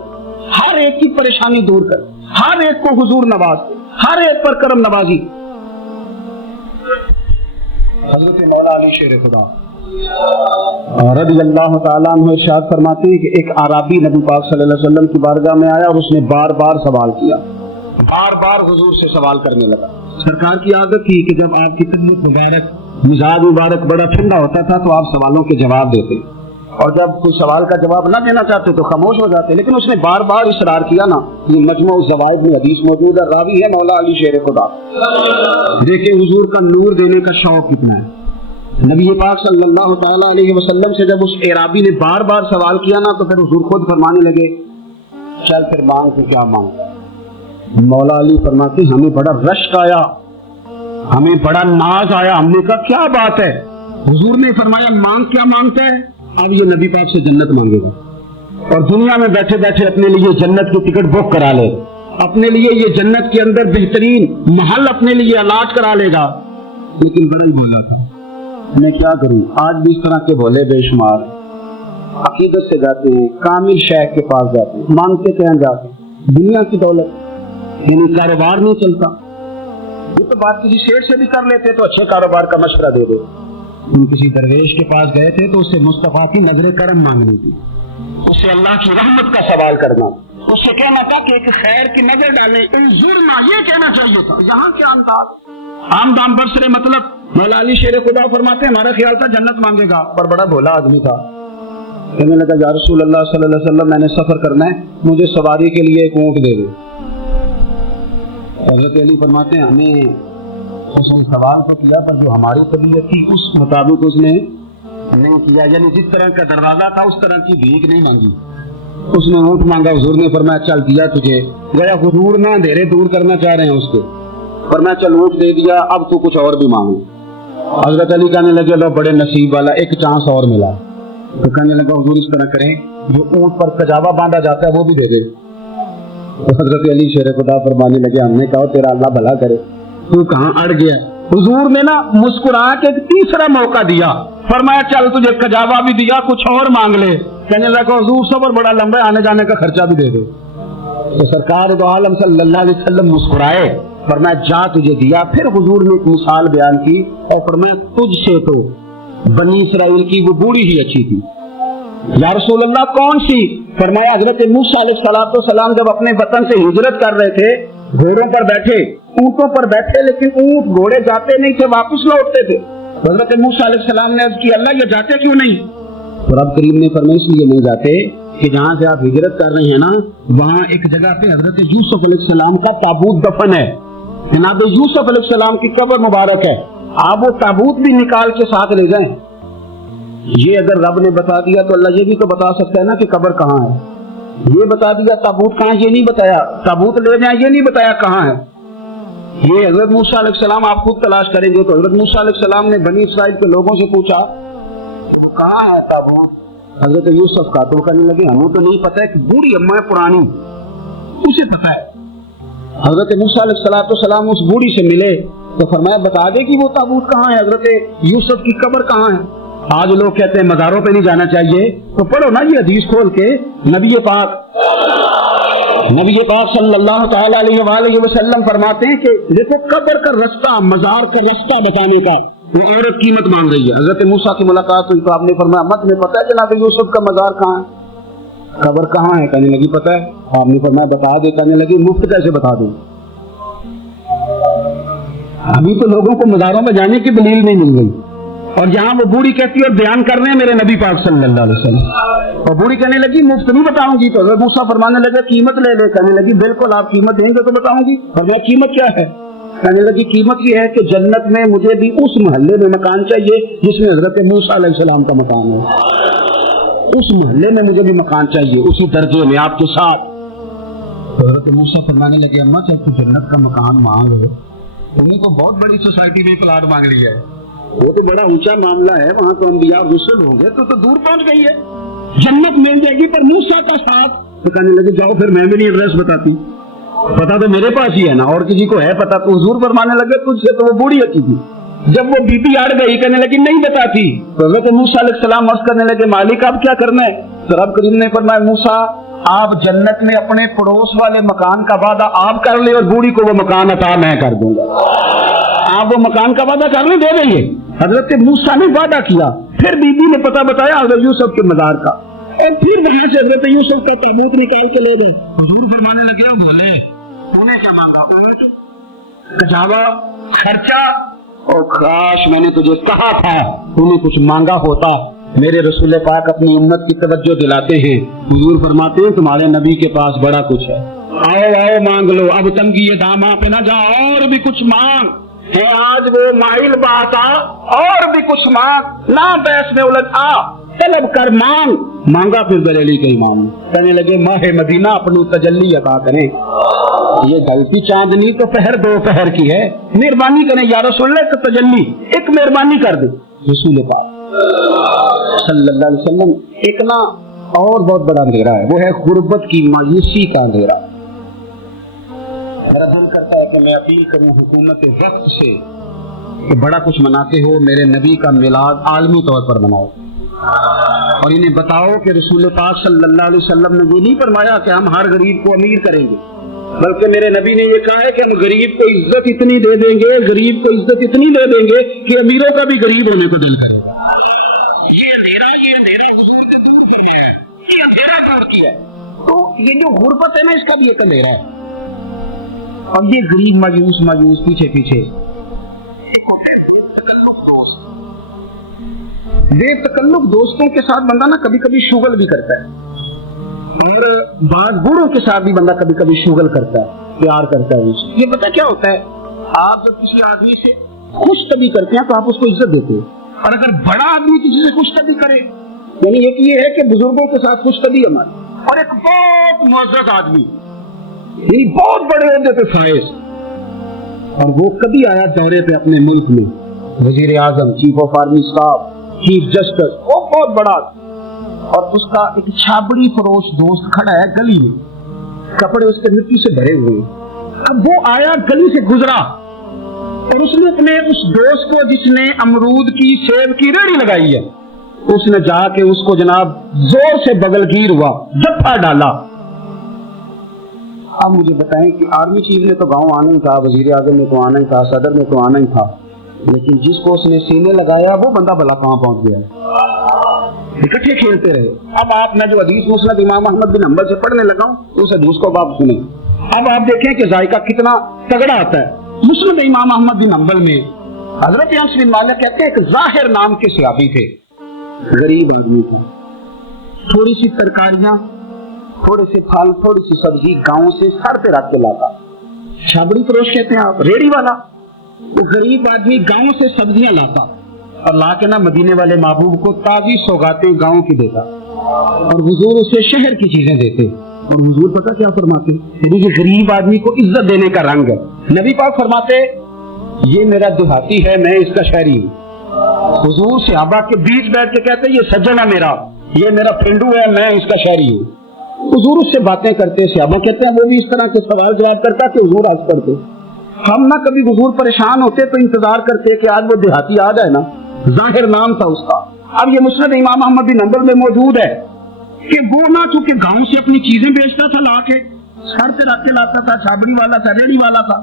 ہر ایک کی پریشانی دور کر، ہر ایک کو حضور نواز، ہر ایک پر کرم نوازی۔ حضرت مولا علی شیر خدا رضی اللہ تعالیٰ عنہ ارشاد فرماتے ہیں کہ ایک اعرابی نبی پاک صلی اللہ علیہ وسلم کی بارگاہ میں آیا اور اس نے بار بار سوال کیا، بار بار حضور سے سوال کرنے لگا۔ سرکار کی عادت تھی کہ جب آپ کی طبیعت مبارک، مزاج مبارک بڑا ٹھنڈا ہوتا تھا تو آپ سوالوں کے جواب دیتے، اور جب کوئی سوال کا جواب نہ دینا چاہتے تو خاموش ہو جاتے، لیکن اس نے بار بار اصرار کیا نا۔ یہ مجموع الزوائد میں حدیث موجود ہے، راوی ہے مولا علی شیر خدا۔ دیکھیں حضور کا نور دینے کا شوق کتنا ہے۔ نبی پاک صلی اللہ تعالیٰ علیہ وسلم سے جب اس اعرابی نے بار بار سوال کیا نا تو پھر حضور خود فرمانے لگے چل پھر مانگ، تو کیا مانگ؟ مولا علی فرماتے ہمیں بڑا رشک آیا، ہمیں بڑا ناز آیا، ہم نے کہا کیا بات ہے؟ حضور نے فرمایا مانگ، کیا مانگتا ہے؟ اب یہ نبی پاک سے جنت مانگے گا، اور دنیا میں بیٹھے بیٹھے اپنے لیے جنت کی ٹکٹ بک کرا لے، اپنے لیے یہ جنت کے اندر بہترین محل اپنے لیے الاٹ کرا لے گا۔ لیکن بڑا ہی بولا تھا، میں کیا کروں؟ آج بھی اس طرح کے بولے بے شمار، عقیدت سے جاتے ہیں، کامل شیخ کے پاس جاتے ہیں، مانگتے کہیں جاتے ہیں دنیا کی دولت، یعنی کاروبار نہیں چلتا۔ یہ تو بات کسی شیخ سے بھی کر لیتے تو اچھے کاروبار کا مشورہ دے دے۔ ہم کسی درویش کے پاس گئے تھے تو اس سے مصطفیٰ کی نظر کرم مانگنی تھی، اس سے اللہ کی رحمت کا سوال کرنا، اس سے کہنا تھا کہ ایک خیر کی نظر ڈالیں، یہ کہنا چاہیے تھا۔ یہاں کیا انداز، عام دام برسرے مطلب۔ مولا علی شیر خدا فرماتے ہیں ہمارا خیال تھا جنت مانگے گا، پر بڑا بھولا آدمی تھا۔ کہنے لگا یا رسول اللہ صلی اللہ علیہ وسلم میں نے سفر کرنا ہے، مجھے سواری کے لیے ایک اونٹ دے دے۔ حضرت علی فرماتے ہیں ہمیں اس نے سوال تو کیا پر جو ہماری طبیعت تھی اس مطابق اس نے نہیں کیا، یعنی جس طرح کا دروازہ تھا اس طرح کی بھیک نہیں مانگی۔ اس نے اونٹ مانگا، حضور نے فرمایا چل دیا تجھے، گویا حضور نہ اندھیرے دور کرنا چاہ رہے ہیں اس کے، فرمایا چل اونٹ دے دیا، اب تو کچھ اور بھی مانگو۔ حضرت علی کہنے لگے لو بڑے نصیب والا، ایک چانس اور ملا۔ تو کہنے لگا حضور اس طرح کریں جو اونٹ پر کجاوا باندھا جاتا ہے وہ بھی دے دے۔ تو حضرت علی شیر خدا فرمانے لگے ہم نے کہا تیرا اللہ بھلا کرے، تو کہاں اڑ گیا؟ حضور نے نا مسکرا کے ایک تیسرا موقع دیا، فرمایا چل تجھے کجاوا بھی دیا، کچھ اور مانگ لے۔ کہنے لگا حضور سفر بڑا لمبا ہے، آنے جانے کا خرچہ بھی دے دے۔ تو سرکار دو عالم صلی اللہ علیہ وسلم مسکرائے فرمایا جا تجھے دیا. پھر حضور نے ایک مثال بیان کی اور فرمایا تجھ سے تو بنی اسرائیل کی وہ بوڑھی ہی اچھی تھی. یا رسول اللہ کون سی؟ فرمایا حضرت موسیٰ علیہ السلام جب اپنے وطن سے ہجرت کر رہے تھے گھوڑوں پر بیٹھے اونٹوں پر بیٹھے لیکن اونٹ گھوڑے جاتے نہیں تھے واپس لوٹتے تھے. حضرت موسیٰ علیہ السلام نے عرض کی اللہ یہ جاتے کیوں نہیں؟ تو رب کریم نے فرمایا اس لیے نہیں جاتے کہ جہاں سے آپ ہجرت کر رہے ہیں نا وہاں ایک جگہ پہ حضرت یوسف علیہ السلام کا تابوت دفن ہے. جناب یوسف علیہ السلام کی قبر مبارک ہے. آپ وہ تابوت بھی نکال کے ساتھ لے جائیں. یہ اگر رب نے بتا دیا تو اللہ یہ بھی تو بتا سکتا ہے نا کہ قبر کہاں ہے. یہ بتا دیا تابوت کہاں یہ نہیں بتایا. تابوت لے جائیں یہ نہیں بتایا کہاں ہے. یہ حضرت موسیٰ علیہ السلام آپ خود تلاش کریں گے تو حضرت موسیٰ علیہ السلام نے بنی اسرائیل کے لوگوں سے پوچھا کہاں ہے تابوت حضرت یوسف کا. تو کہنے لگے ہمیں تو نہیں پتا ہے کہ بوڑھی اماں ہے پرانی اسے پتا ہے. حضرت موسیٰ علیہ السلام اس بوڑھی سے ملے تو فرمایا بتا دے کہ وہ تابوت کہاں ہے حضرت یوسف کی قبر کہاں ہے. آج لوگ کہتے ہیں مزاروں پہ نہیں جانا چاہیے تو پڑھو نا یہ حدیث کھول کے. نبی پاک صلی اللہ تعالی علیہ وآلہ وسلم فرماتے ہیں کہ دیکھو قبر کا رستہ مزار کا رستہ بتانے کا وہ عورت قیمت مانگ رہی ہے. حضرت موسیٰ کی ملاقات ہوئی تو آپ نے فرمایا مت میں پتہ ہے جناب یوسف کا مزار کہاں ہے قبر کہاں ہے. کہنے لگی پتہ ہے. آپ نے فرمایا بتا دے. کہنے لگی مفت کیسے بتا دوں ابھی تو لوگوں کو مزاروں میں جانے کی دلیل نہیں مل گئی اور یہاں وہ بوڑھی کہتی ہے اور بیان کر رہے ہیں میرے نبی پاک صلی اللہ علیہ وسلم اور بوڑھی کہنے لگی مفت نہیں بتاؤں گی. تو حضرت موسیٰ فرمانے لگے قیمت لے لے. کہنے لگی بالکل آپ قیمت دیں گے تو بتاؤں گی. اور میں قیمت کیا ہے؟ کہنے لگی قیمت یہ ہے کہ جنت میں مجھے بھی اس محلے میں مکان چاہیے جس میں حضرت موسیٰ علیہ السلام کا مکان ہے. اس محلے میں مجھے بھی مکان چاہیے اسی درجے میں آپ کے ساتھ. حضرت موسیٰ فرمانے لگے اماں جب تو جنت کا مکان مانگ تمہیں تو بہت بڑی سوسائٹی میں پلاٹ مانگ رہی ہے. وہ تو بڑا اونچا معاملہ ہے وہاں تو انبیاء رسل ہوں گے تو دور پہنچ گئی ہے. جنت مل جائے گی پر موسیٰ کا ساتھ. تو کہنے لگے جاؤ پھر میں بھی نہیں ایڈریس بتاتی. پتا تو میرے پاس ہی ہے نا اور کسی کو ہے پتا. تو حضور فرمانے لگے تجھ سے تو وہ بوڑھی اچھی تھی. جب وہ بی پی اڑ گئی کہنے لگی نہیں بتاتی. تو حضرت موسیٰ علیہ السلام عرض کرنے لگے مالک آپ کیا کرنا ہے. تو رب کریم نے فرمایا موسیٰ آپ جنت میں اپنے پڑوس والے مکان کا وعدہ آپ کر لے اور بوڑھی کو وہ مکان عطا میں کر دوں گا. آپ وہ مکان کا وعدہ کر لیں دے دیں گے. حضرت موسیٰ نے وعدہ کیا. پھر بی بی نے پتہ بتایا حضرت یوسف کے مزار کا اور پھر وہاں سے حضرت یوسف کا تابوت نکال کے لے گئے. حضور فرمانے لگے بولے انہیں کیا مانگا اونٹ کجاوا خرچہ اور کاش میں نے تجھے کہا تھا انہیں کچھ مانگا ہوتا. میرے رسول پاک اپنی امت کی توجہ دلاتے ہیں. حضور فرماتے ہیں تمہارے نبی کے پاس بڑا کچھ ہے. آؤ آؤ مانگ لو. اب تنگی داماں پہ نہ جا اور بھی کچھ مانگ. ہے آج وہ مائل بات آ اور بھی کچھ مانگ. نہ بحث میں الجھ آ طلب کر مانگ. مانگا پھر بریلی کے امام کہنے لگے ماہ مدینہ اپنی تجلی عطا کریں. یہ ڈھلتی چاندنی تو پہر دو پہر کی ہے. مہربانی کریں یا رسول اللہ ایک تجلی ایک مہربانی کر دیں. رسول پاک صلی اللہ علیہ وسلم ایک نا اور بہت بڑا اندھیرا ہے وہ ہے غربت کی مایوسی کا اندھیرا. میرا دل کرتا ہے کہ میں اپیل کروں حکومت وقت سے کہ بڑا کچھ مناتے ہو میرے نبی کا میلاد عالمی طور پر مناؤ اور انہیں بتاؤ کہ رسول پاک صلی اللہ علیہ وسلم نے یہ نہیں فرمایا کہ ہم ہر غریب کو امیر کریں گے بلکہ میرے نبی نے یہ کہا ہے کہ ہم غریب کو عزت اتنی دے دیں گے غریب کو عزت اتنی دے دیں گے کہ امیروں کا بھی غریب ہونے کو دل کرے. یہ اندھیرا حضور سے دور کر گیا ہے. یہ اندھیرا دور کیا ہے. تو یہ جو غربت ہے نا اس کا بھی ایک اندھیرا ہے. اور یہ غریب مایوس پیچھے بے تکلف دوستوں کے ساتھ بندہ نا کبھی کبھی شغل بھی کرتا ہے اور بعض بوڑھوں کے ساتھ بھی بندہ کبھی کبھی شغل کرتا ہے پیار کرتا ہے. یہ پتہ کیا ہوتا ہے آپ جب کسی آدمی سے خوش طبی کرتے ہیں تو آپ اس کو عزت دیتے ہیں اور اگر بڑا آدمی کسی سے خوش طبی کرے یعنی ایک یہ ہے کہ بزرگوں کے ساتھ خوش طبی ہماری اور ایک بہت معزز آدمی یعنی بہت بڑے عہدے پہ فائز اور وہ کبھی آیا دورے پہ اپنے ملک میں وزیر اعظم chief of army staff chief justice وہ بہت بڑا اور اس کا ایک چھابڑی فروش دوست کھڑا ہے گلی میں کپڑے اس کے مٹی سے بھرے ہوئے. اب وہ آیا گلی سے گزرا اور اس نے اپنے اس دوست کو جس نے امرود کی سیب کی ریڑھی لگائی ہے اس نے جا کے اس کو جناب زور سے بغل گیر ہوا جپا ڈالا اب مجھے بتائیں کہ آرمی چیف نے تو گاؤں آنا ہی تھا, وزیر اعظم نے تو آنا ہی تھا, صدر نے تو آنا ہی تھا, لیکن جس کو اس نے سینے لگایا وہ بندہ بھلا کہاں پہنچ گیا ہے. اکٹھے کھیلتے رہے. اب آپ میں جو حدیث مسند امام احمد بن حنبل سے پڑھنے لگا ہوں اس حدیث کو آپ سنیں. اب آپ دیکھیں کہ ذائقہ کتنا تگڑا آتا ہے. مسند امام احمد بن حنبل میں حضرت انس بن مالک کہتے ہیں کہ ظاہر نام کے صحابی تھے, غریب آدمی تھے, تھوڑی سی ترکاریاں, تھوڑے سے پھل, تھوڑی سی سبزی گاؤں سے سر پہ رکھ کے لاتا. چھابڑی فروش کہتے ہیں آپ, ریڑھی والا. وہ غریب آدمی گاؤں سے سبزیاں لاتا اور لا کے نا مدینے والے محبوب کو تازی سوغاتیں گاؤں کی دیتا, اور حضور اسے شہر کی چیزیں دیتے. اور حضور پتہ کیا فرماتے, یعنی کہ غریب آدمی کو عزت دینے کا رنگ ہے. نبی پاک فرماتے یہ میرا دیہاتی ہے, میں اس کا شہری ہوں. حضور صحابہ کے بیچ بیٹھ کے کہتے یہ سجن ہے میرا, یہ میرا پھنڈو ہے, میں اس کا شہری ہوں. حضور اس سے باتیں کرتے. صحابہ کہتے ہیں وہ بھی اس طرح کے سوال جواب کرتا کہ حضور آج کرتے. ہم نہ کبھی حضور پریشان ہوتے تو انتظار کرتے کہ آج وہ دیہاتی آ جائے نا, ظاہر نام تھا اس کا. اب یہ مسند امام احمد بن حنبل میں موجود ہے کہ وہ نہ چونکہ گاؤں سے اپنی چیزیں بیچتا تھا, لا کے سر پہ رکھ کے لاتا تھا, چھابڑی والا تھا, ریڑھی والا تھا.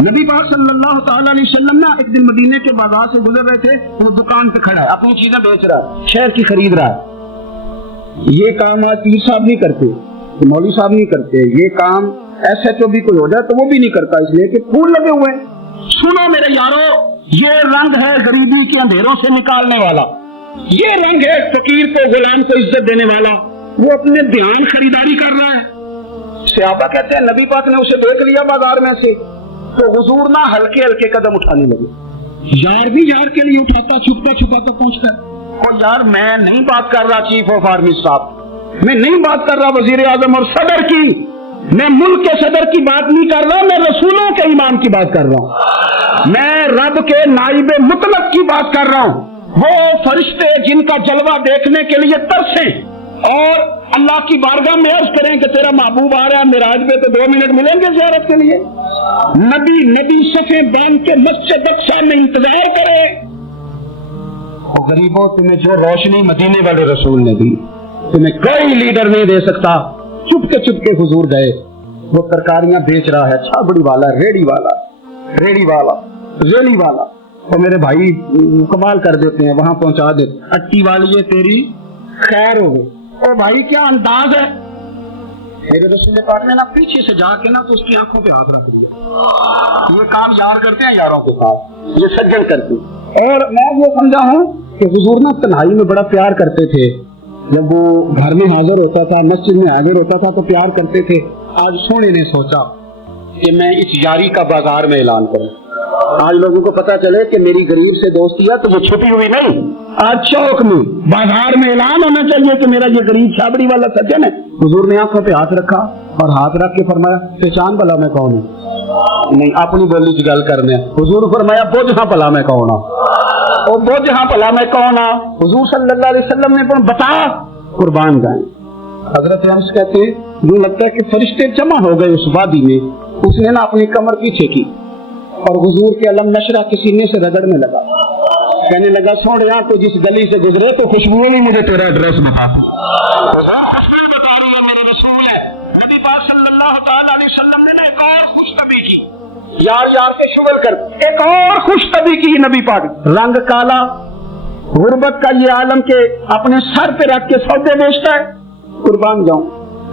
نبی پاک صلی اللہ تعالی علیہ وسلم نا ایک دن مدینے کے بازار سے گزر رہے تھے, وہ دکان پہ کھڑا ہے, اپنی چیزیں بیچ رہا ہے, شہر کی خرید رہا ہے. یہ کام آج پیر صاحب نہیں کرتے, مولوی صاحب نہیں کرتے. یہ کام ایسے تو بھی کوئی ہو جائے تو وہ بھی نہیں کرتا, اس لیے کہ پھول لگے ہوئے ہیں. سنو میرے یارو, یہ رنگ ہے غریبی کے اندھیروں سے نکالنے والا, یہ رنگ ہے فقیر کو, غلام کو عزت دینے والا. وہ اپنے دھیان خریداری کر رہا ہے. صحابہ کہتے ہیں نبی پاک نے اسے دیکھ لیا بازار میں سے تو حضور نہ ہلکے ہلکے قدم اٹھانے لگے. یار بھی یار کے لیے اٹھاتا, چھپتا چھپاتا پہنچتا ہے. اور یار میں نہیں بات کر رہا چیف آف آرمی صاحب, میں نہیں بات کر رہا وزیر اعظم اور صدر کی, میں ملک کے صدر کی بات نہیں کر رہا, میں رسولوں کے امام کی بات کر رہا ہوں, میں رب کے نائب مطلق کی بات کر رہا ہوں. وہ فرشتے جن کا جلوہ دیکھنے کے لیے ترسیں اور اللہ کی بارگاہ میں عرض کریں کہ تیرا محبوب آ رہا ہے معراج میں تو 2 منٹ ملیں گے زیارت کے لیے. نبی صفیں باندھ کے مسجد اقصی میں انتظار کرے. وہ غریبوں تمہیں جو روشنی مدینے والے رسول نے دی تمہیں کوئی لیڈر نہیں دے سکتا. چپ کے حضور گئے. وہ ترکاریاں بیچ رہا ہے, چھابڑی والا, ریڑھی والا, ریلی والا. اور میرے بھائی کمال کر دیتے ہیں, وہاں پہنچا دیتے, اٹی والی یہ تیری خیر ہو گئی. او بھائی کیا انداز ہے. میرے رسول پاک نے نا پیچھے سے جا کے نا تو اس کی آنکھوں پہ ہاتھ رکھ دیا. یہ کام یار کرتے ہیں یاروں کے ساتھ, یہ سجن کرتے. اور میں یہ سمجھا ہوں کہ حضور نا تنہائی میں بڑا پیار کرتے تھے. جب وہ گھر میں حاضر ہوتا تھا, مسجد میں حاضر ہوتا تھا تو پیار کرتے تھے. آج سونے نے سوچا کہ میں اس یاری کا بازار میں اعلان کروں. آج لوگوں کو پتا چلے کہ میری غریب سے دوستی ہے تو وہ چھپی ہوئی نہیں, آج چوک میں بازار میں اعلان ہونا چاہیے کہ میرا یہ غریب چھابڑی والا سجن ہے. حضور نے آنکھوں پہ ہاتھ رکھا اور ہاتھ رکھ کے فرمایا پہچان بھلا میں کون ہوں. نہیں اپنی بولی کی گل کرنے. حضور فرمایا بوجھ ہاں بھلا میں کون ہوں, اور بوجھ ہاں بھلا میں کون ہوں. حضور صلی اللہ علیہ وسلم نے بتا قربان جائیں. حضرت انس کہتے ہیں یوں لگتا ہے کہ فرشتے جمع ہو گئے اس وادی میں. اس نے نا اپنی کمر پیچھے کی اور حضور کے علم نشرہ کے سینے سے رگڑنے لگا. کہنے لگا سوڑیا تو جس گلی سے گزرے تو خوشبو نہیں مجھے تیرا ایڈریس بتا. بتا رہی ہے میرے رسول ہے. نبی پاک صلی اللہ تعالی علیہ وسلم نے ایک اور خوش طبی کی, یار کے شغل کر ایک اور خوش طبی کی نبی پاک. رنگ کالا, غربت کا یہ عالم کے اپنے سر پہ رکھ کے سودے بیچتا ہے. قربان جاؤں.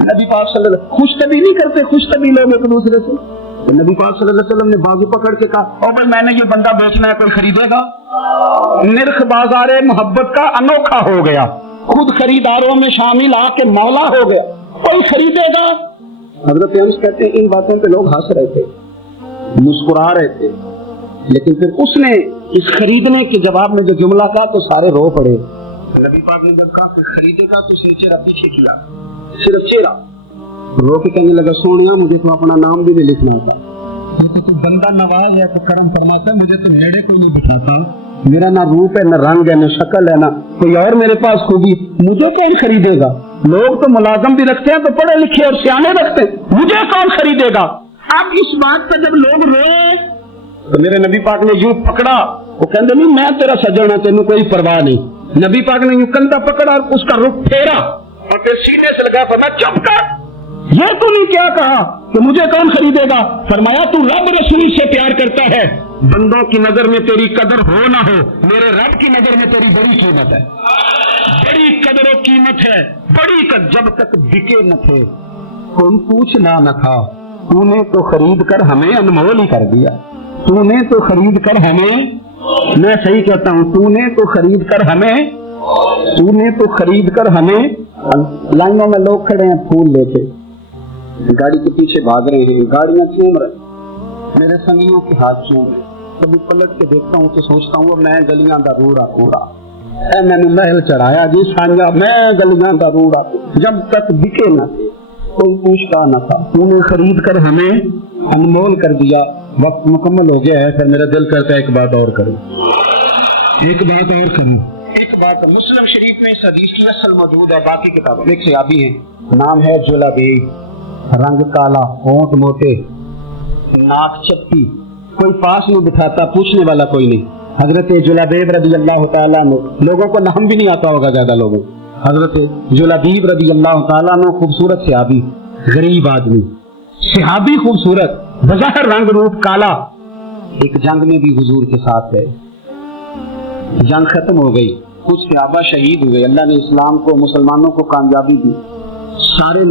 نبی پاک صلی اللہ علیہ وسلم خوش طبی نہیں کرتے, خوش طبی لوگ ایک دوسرے سے. نبی پاک صلی اللہ علیہ وسلم نے بازو پکڑ کے کہا او بھائی میں نے یہ بندہ بیچنا ہے, کوئی خریدے گا؟ نرخ بازار محبت کا انوکھا ہو گیا, خود خریداروں میں شامل آ کے مولا ہو گیا, کوئی خریدے گا؟ حضرت انس کہتے ہیں ان باتوں پہ لوگ ہنس رہے تھے, مسکرا رہے تھے, لیکن پھر اس نے اس خریدنے کے جواب میں جو جملہ کہا تو سارے رو پڑے. نبی پاک نے جب کہا کہ خریدے گا تو اس نے چہرہ پیچھے کیا, صرف چہرہ رو کے کہنے لگا سونیا مجھے تو اپنا نام بھی نہیں لکھنا تھا, تو بندہ نواز ہے تو کرم فرماتا ہے, مجھے تو نیڑے کوئی نہیں دکھاتا, میرا نہ روپ ہے, نہ رنگ ہے, نہ شکل ہے, نہ کوئی اور میرے پاس خوبی, مجھے کون خریدے گا؟ لوگ تو ملازم بھی رکھتے ہیں تو پڑھے لکھے اور سیانے رکھتے ہیں, مجھے کون خریدے گا؟ اب اس بات پہ جب لوگ روئے تو میرے نبی پاک نے یوں پکڑا, وہ کہتے نہیں میں تیرا سجن ہوں, تینوں کوئی پرواہ نہیں. نبی پاک نے یوں کندھا پکڑا اور اس کا رخ پھیرا اور پھر سینے سے لگا فرمایا چپ کر, یہ تو نہیں کیا کہا کہ مجھے کون خریدے گا؟ فرمایا تو رب رسول سے پیار کرتا ہے، بندوں کی نظر میں تیری قدر ہو نہ ہو، میرے رب کی نظر میں تیری بڑی قیمت ہے، بڑی قدر و قیمت ہے، بڑی قدر، جب تک بکے نہ تھے کوئی پوچھنا نہ تھا، تو نے تو خرید کر ہمیں انمول ہی کر دیا، تو نے تو خرید کر ہمیں، میں صحیح کہتا ہوں، تو نے تو خرید کر ہمیں، تو نے تو خرید کر ہمیں، لائنوں میں لوگ کھڑے ہیں پھول لے کے، گاڑی کے پیچھے بھاگ رہے ہیں، گاڑیاں چوم رہے، میرے سنگیوں کے ہاتھ چوم رہے، کبھی پلٹ کے دیکھتا ہوں تو سوچتا ہوں میں گلیاں دا روڑا کوڑا، اے میں نے محل چڑھایا جی سانجا، میں گلیاں دا روڑا، جب تک بکے نہ تھے کوئی پوچھتا نہ تھا، تو نے خرید کر ہمیں انمول کر دیا۔ وقت مکمل ہو گیا ہے، پھر میرا دل کرتا ہے ایک بات اور کروں، ایک بات اور کروں، ایک بات مسلم شریف میں اس حدیث کی اصل موجود ہے، باقی کتابوں میں ایک صحابی ہیں، نام ہے جلابیب، رنگ کالا، ہونٹ موٹے، ناک چپٹی، کوئی پاس نہیں بٹھاتا، پوچھنے والا کوئی نہیں، حضرت جلابیب رضی اللہ تعالیٰ عنہ، لوگوں کو نام بھی نہیں آتا ہوگا زیادہ لوگوں، حضرت جلابیب رضی اللہ تعالیٰ عنہ خوبصورت صحابی، غریب آدمی، صحابی خوبصورت، بظاہر رنگ روپ کالا، ایک جنگ میں بھی حضور کے ساتھ گئے، جنگ ختم ہو گئی، کچھ صحابہ شہید ہوئے، اللہ نے اسلام کو، مسلمانوں کو کامیابی دی، سارے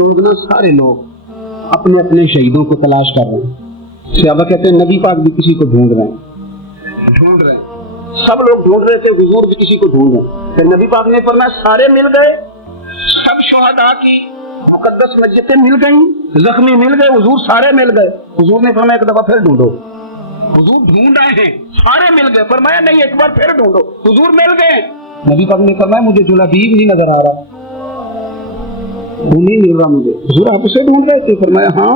لوگ اپنے اپنے شہیدوں کو تلاش کر رہے ہیں، صحابہ کہتے ہیں نبی پاک بھی کسی کو ڈھونڈ رہے ہیں، سب لوگ ڈھونڈ رہے تھے، حضور بھی کسی کو ڈھونڈ رہے ہیں، پھر نبی پاک نے فرمایا سارے مل گئے، سب شہداء کی مقدس مسجدیں مل گئیں، زخمی مل گئے، حضور سارے مل گئے، حضور نے فرمایا ایک دفعہ پھر ڈھونڈو، حضور ڈھونڈ رہے ہیں، سارے مل گئے، فرمایا نہیں ایک بار پھر ڈھونڈو، حضور مل گئے، نبی پاک نے فرمایا مجھے جلابیب نہیں نظر آ رہا، وہ نہیں مل رہا مجھے، حضور آپ اسے ڈھونڈ رہے تھے؟ فرمایا ہاں،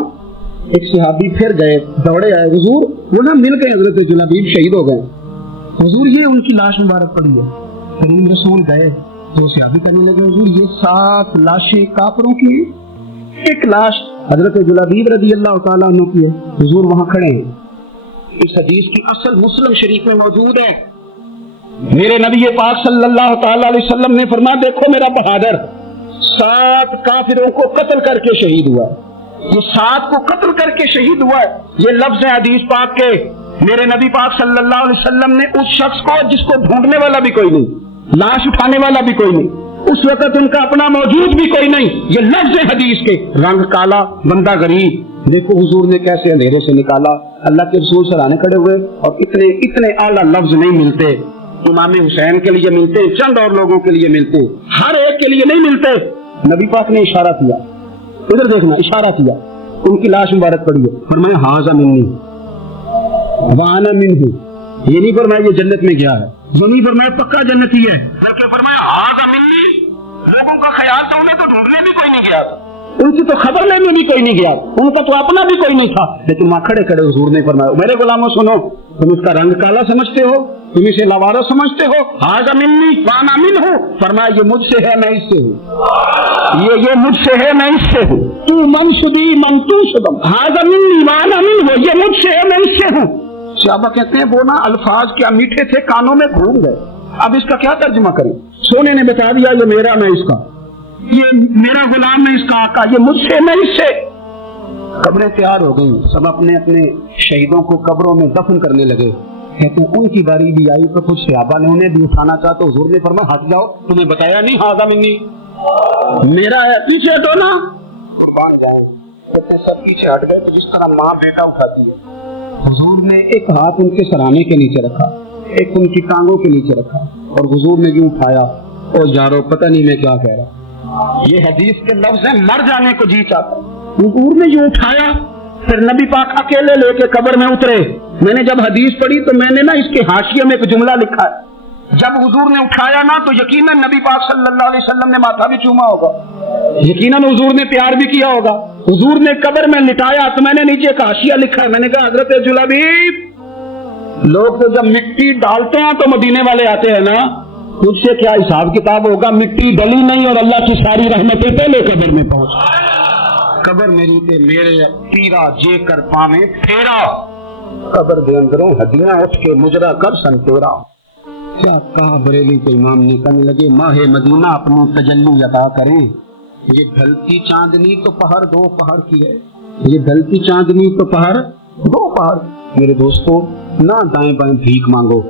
ایک صحابی پھر گئے، دوڑے آئے، حضور وہ نہ مل گئے، حضرت جلابیب شہید ہو گئے، حضور یہ ان کی لاش مبارک پڑی ہے، کریم رسول گئے تو صحابی کہنے لگے حضور یہ 7 لاشیں کافروں کی ہیں، ایک لاش حضرت جلابیب رضی اللہ تعالیٰ عنہ کی ہے، حضور وہاں کھڑے ہیں، اس حدیث کی اصل مسلم شریف میں موجود ہے، میرے نبی پاک صلی اللہ تعالیٰ علیہ وسلم نے فرمایا دیکھو میرا بہادر 7 کافروں کو قتل کر کے شہید ہوا ہے، یہ 7 کو قتل کر کے شہید ہوا ہے، یہ لفظ ہے حدیث پاک کے، میرے نبی پاک صلی اللہ علیہ وسلم نے اس شخص کو جس کو ڈھونڈنے والا بھی کوئی نہیں، لاش اٹھانے والا بھی کوئی نہیں، اس وقت ان کا اپنا موجود بھی کوئی نہیں، یہ لفظ ہے حدیث کے، رنگ کالا، بندہ غریب، دیکھو حضور نے کیسے اندھیرے سے نکالا، اللہ کے رسول سرانے کھڑے ہوئے، اور اتنے اعلیٰ لفظ نہیں ملتے، امام حسین کے لیے ملتے ہیں، چند اور لوگوں کے لیے ملتے ہیں، ہر ایک کے لیے نہیں ملتے، نبی پاک نے اشارہ کیا، ادھر دیکھنا، اشارہ کیا، ان کی لاش مبارک پڑی ہے، فرمایا ھذا منی وانا منہ، یہ نہیں فرمایا یہ جنت میں گیا ہے، یہ نہیں فرمایا پکا جنتی ہے، بلکہ فرمایا ھذا منی، لوگوں کا خیال تھا انہیں تو ڈھونڈنے بھی کوئی نہیں گیا تھا، ان کی تو خبر لینے بھی کوئی نہیں گیا، ان کا تو اپنا بھی کوئی نہیں تھا، لیکن وہاں کھڑے کھڑے حضور نے فرمایا میرے غلاموں سنو، تم اس کا رنگ کالا سمجھتے ہو، تم اسے لاوارث سمجھتے ہو، ھذا منی وانا منہ، فرمایا یہ مجھ سے ہے میں اس سے ہوں، یہ مجھ سے ہے میں اس سے ہوں، تو من شدی من تو شدم، ھذا منی وانا منہ، یہ مجھ سے ہے میں اس سے ہوں۔ صحابہ کہتے ہیں وہ نا الفاظ کیا میٹھے تھے، کانوں میں گھوم گئے، اب اس کا کیا ترجمہ کریں؟ سونے نے بتا دیا یہ میرا میں اس کا، یہ میرا غلام میں اس کا آقا، یہ مجھ سے میں اس سے۔ قبریں تیار ہو گئی، سب اپنے اپنے شہیدوں کو قبروں میں دفن کرنے لگے، کہتے ہیں ان کی باری بھی آئی تو کچھ صحابہ نے انہیں بھی اٹھانا چاہا تو حضور نے فرمایا ہٹ جاؤ، تمہیں بتایا نہیں ھذا منی، میرا ہے، پیچھے ہٹو نا، قربان جائیں، کہتے ہیں سب پیچھے ہٹ گئے، تو جس طرح ماں بیٹا اٹھاتی ہے، حضور نے ایک ہاتھ ان کے سرانے کے نیچے رکھا، ایک ان کی ٹانگوں کے نیچے رکھا، اور حضور نے یوں اٹھایا، او یارو پتہ نہیں میں کیا کہہ رہا، یہ حدیث کے لفظ ہیں، مر جانے کو جی چاہتا، حضور نے یوں اٹھایا، پھر نبی پاک اکیلے لے کے قبر میں اترے، میں نے جب حدیث پڑھی تو میں نے نا اس کے حاشیے میں ایک جملہ لکھا ہے، جب حضور نے اٹھایا نا تو یقیناً نبی پاک صلی اللہ علیہ وسلم نے ماتھا بھی چوما ہوگا، یقیناً حضور نے پیار بھی کیا ہوگا، حضور نے قبر میں لٹایا تو میں نے نیچے ایک حاشیہ لکھا ہے، میں نے کہا حضرت جلابیب، لوگ تو جب مٹی ڈالتے ہیں تو مدینے والے آتے ہیں نا، تجھ سے کیا حساب کتاب ہوگا، مٹی ڈلی نہیں اور اللہ کی ساری رحمتیں پہلے قبر میں پہنچ، قبر میری تے میرے پیرا جے کر پاویں پھیرا، قبر دے اندروں ہڈیاں اٹھ کے مجرا کر سن تیرا، کیا کہا بریلی کے امام نے، کہنے لگے ماہ مدینہ اپنی تجلی عطا کریں، یہ ڈھلتی چاندنی تو پہر دو پہر کی ہے، یہ ڈھلتی چاندنی تو پہر دو پہر۔ میرے دوستو، نہ دائیں بائیں بھیک مانگو،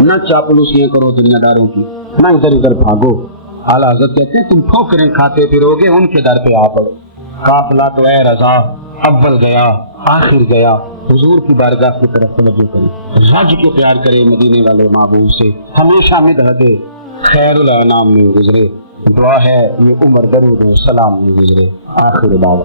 نہ چاپلوسیاں کرو دنیا داروں کی، نہ ادھر ادھر بھاگو۔ اعلیٰ حضرت کہتے ہیں تم ٹھوکریں کھاتے پھرو گے، ان کے در پہ آ پڑو۔ قافلہ تو اے رضا اول گیا آخر گیا، حضور کی بارگاہ کی طرف توجہ کریں، رج کے پیار کرے مدینے والے محبوب سے، ہمیشہ مدحت خیر الانام میں گزرے۔ دعا ہے یہ عمر درود و سلام میں گزرے۔ آخر دعوت